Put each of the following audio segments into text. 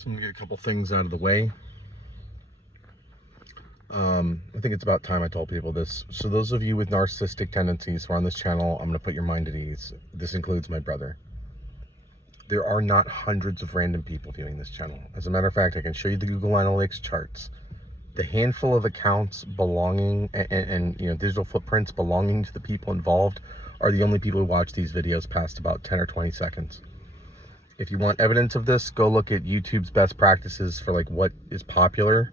So I'm gonna get a couple things out of the way. I think it's about time I told people this. So those of you with narcissistic tendencies who are on this channel, I'm gonna put your mind at ease. This includes my brother. There are not hundreds of random people viewing this channel. As a matter of fact, I can show you the Google Analytics charts. The handful of accounts belonging and digital footprints belonging to the people involved are the only people who watch these videos past about 10 or 20 seconds. If you want evidence of this, go look at YouTube's best practices for like what is popular.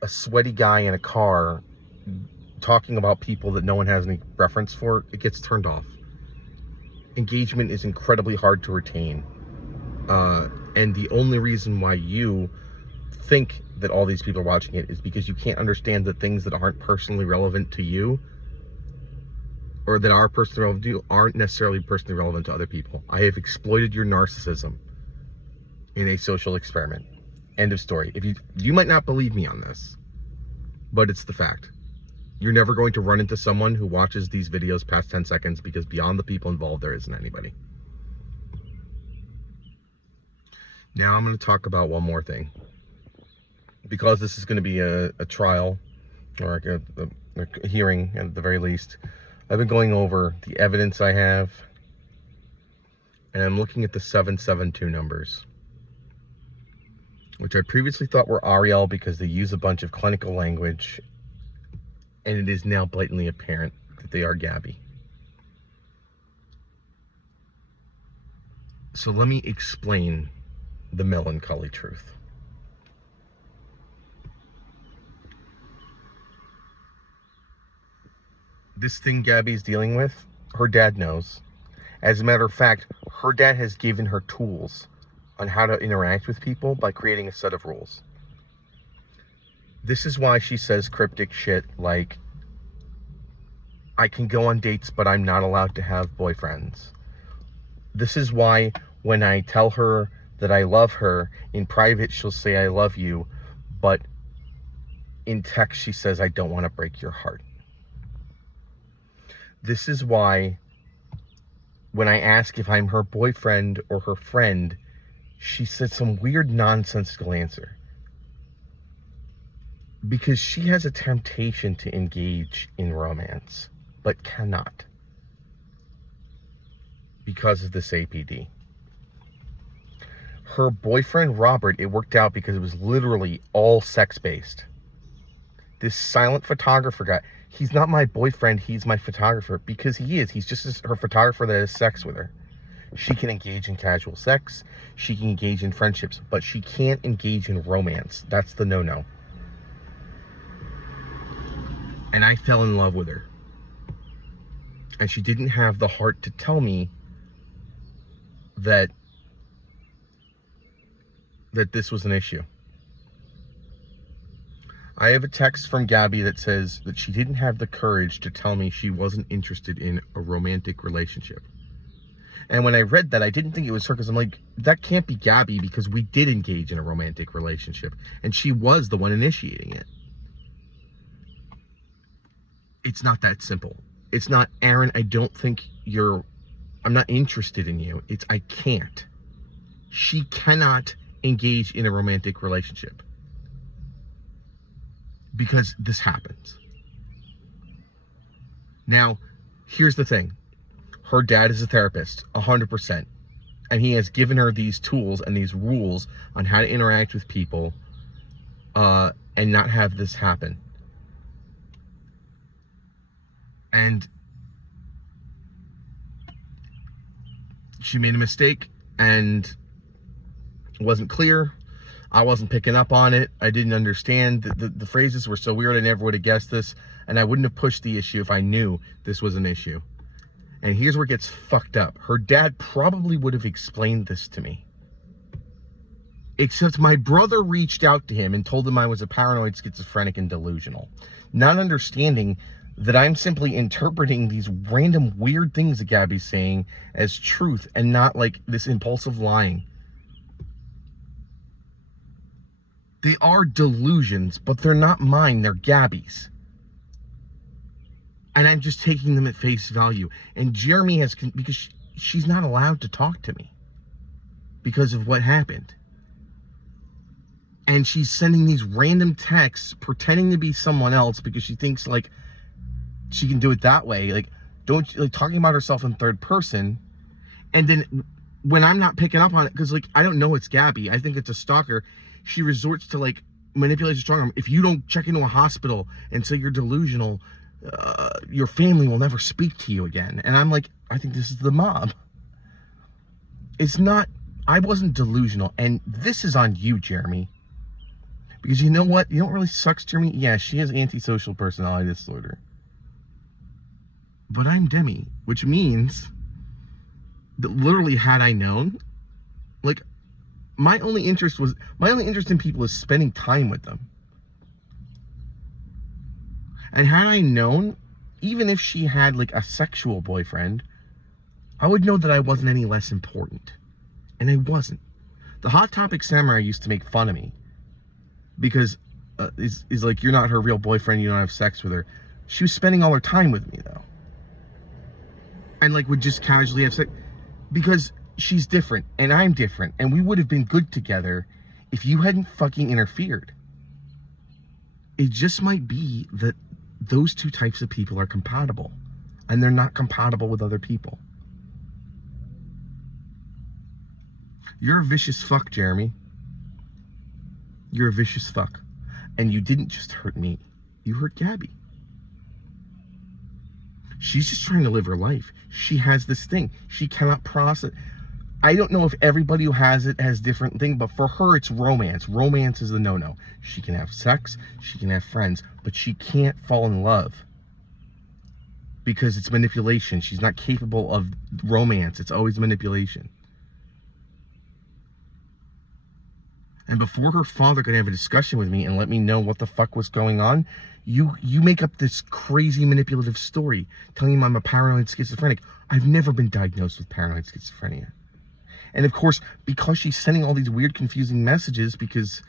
A sweaty guy in a car talking about people that no one has any reference for, it gets turned off. Engagement is incredibly hard to retain. And the only reason why you think that all these people are watching it is because you can't understand that things that aren't personally relevant to you or that are personally relevant to you aren't necessarily personally relevant to other people. I have exploited your narcissism in a social experiment. End of story. If you might not believe me on this, but it's the fact. You're never going to run into someone who watches these videos past 10 seconds because beyond the people involved, there isn't anybody. Now I'm going to talk about one more thing. Because this is going to be a trial or a hearing at the very least, I've been going over the evidence I have, and I'm looking at the 772 numbers, which I previously thought were Ariel because they use a bunch of clinical language, and it is now blatantly apparent that they are Gabby. So let me explain the melancholy truth. This thing Gabby's dealing with, her dad knows. As a matter of fact, her dad has given her tools on how to interact with people by creating a set of rules. This is why she says cryptic shit like, I can go on dates, but I'm not allowed to have boyfriends. This is why when I tell her that I love her, in private she'll say I love you, but in text she says I don't want to break your heart. This is why when I ask if I'm her boyfriend or her friend, she said some weird nonsensical answer. Because she has a temptation to engage in romance, but cannot. Because of this APD. Her boyfriend, Robert, it worked out because it was literally all sex-based. This silent photographer guy, he's not my boyfriend, he's my photographer, because he is. He's just her photographer that has sex with her. She can engage in casual sex, she can engage in friendships, but she can't engage in romance. That's the no-no. And I fell in love with her. And she didn't have the heart to tell me that this was an issue. I have a text from Gabby that says that she didn't have the courage to tell me she wasn't interested in a romantic relationship. And when I read that, I didn't think it was her because I'm like, that can't be Gabby because we did engage in a romantic relationship and she was the one initiating it. It's not that simple. It's not, Aaron, I don't think I'm not interested in you. It's, I can't. She cannot engage in a romantic relationship. Because this happens. Now, here's the thing. Her dad is a therapist, 100%. And he has given her these tools and these rules on how to interact with people and not have this happen. And she made a mistake and wasn't clear. I wasn't picking up on it. I didn't understand. The phrases were so weird. I never would have guessed this. And I wouldn't have pushed the issue if I knew this was an issue. And here's where it gets fucked up. Her dad probably would have explained this to me. Except my brother reached out to him and told him I was a paranoid, schizophrenic, and delusional. Not understanding that I'm simply interpreting these random weird things that Gabby's saying as truth and not like this impulsive lying. They are delusions, but they're not mine, they're Gabby's. And I'm just taking them at face value. And Jeremy has, because she's not allowed to talk to me because of what happened. And she's sending these random texts pretending to be someone else because she thinks like she can do it that way. Like, talking about herself in third person. And then when I'm not picking up on it, because like I don't know it's Gabby, I think it's a stalker, she resorts to like manipulation strong arm. If you don't check into a hospital and say you're delusional, your family will never speak to you again. And I'm like, I think this is the mob. It's not, I wasn't delusional. And this is on you, Jeremy. Because you know what? You know what really sucks, Jeremy? Yeah, she has antisocial personality disorder. But I'm Demi, which means that literally had I known, like, my only interest in people is spending time with them. And had I known, even if she had like a sexual boyfriend, I would know that I wasn't any less important. And I wasn't. The Hot Topic Samurai used to make fun of me because is like, you're not her real boyfriend, you don't have sex with her. She was spending all her time with me though. And like would just casually have sex because she's different and I'm different, and we would have been good together if you hadn't fucking interfered. It just might be that those two types of people are compatible and they're not compatible with other people. You're a vicious fuck, Jeremy. You're a vicious fuck. And you didn't just hurt me. You hurt Gabby. She's just trying to live her life. She has this thing. She cannot process. I don't know if everybody who has it has different thing, but for her, it's romance. Romance is the no-no. She can have sex, she can have friends, but she can't fall in love because it's manipulation. She's not capable of romance. It's always manipulation. And before her father could have a discussion with me and let me know what the fuck was going on, you make up this crazy manipulative story telling him I'm a paranoid schizophrenic. I've never been diagnosed with paranoid schizophrenia. And of course, because she's sending all these weird, confusing messages, because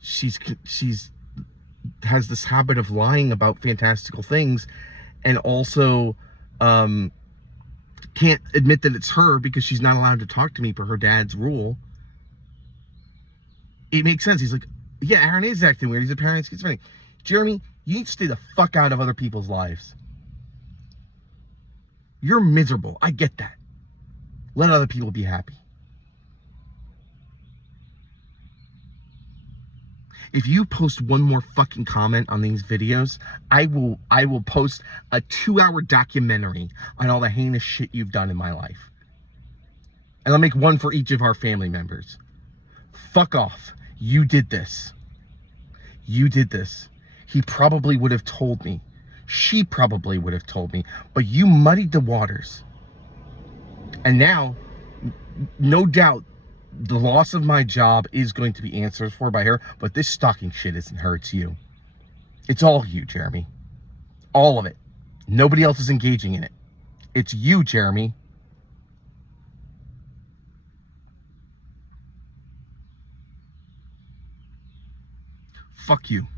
she's has this habit of lying about fantastical things, and also can't admit that it's her because she's not allowed to talk to me per her dad's rule. It makes sense. He's like, yeah, Aaron is acting weird. He's a paranoid schizophrenic. Jeremy, you need to stay the fuck out of other people's lives. You're miserable. I get that. Let other people be happy. If you post one more fucking comment on these videos, I will post a 2-hour documentary on all the heinous shit you've done in my life. And I'll make one for each of our family members. Fuck off. You did this. You did this. He probably would have told me. She probably would have told me. But you muddied the waters. And now, no doubt, the loss of my job is going to be answered for by her. But this stalking shit isn't her, it's you. It's all you, Jeremy. All of it. Nobody else is engaging in it. It's you, Jeremy. Fuck you.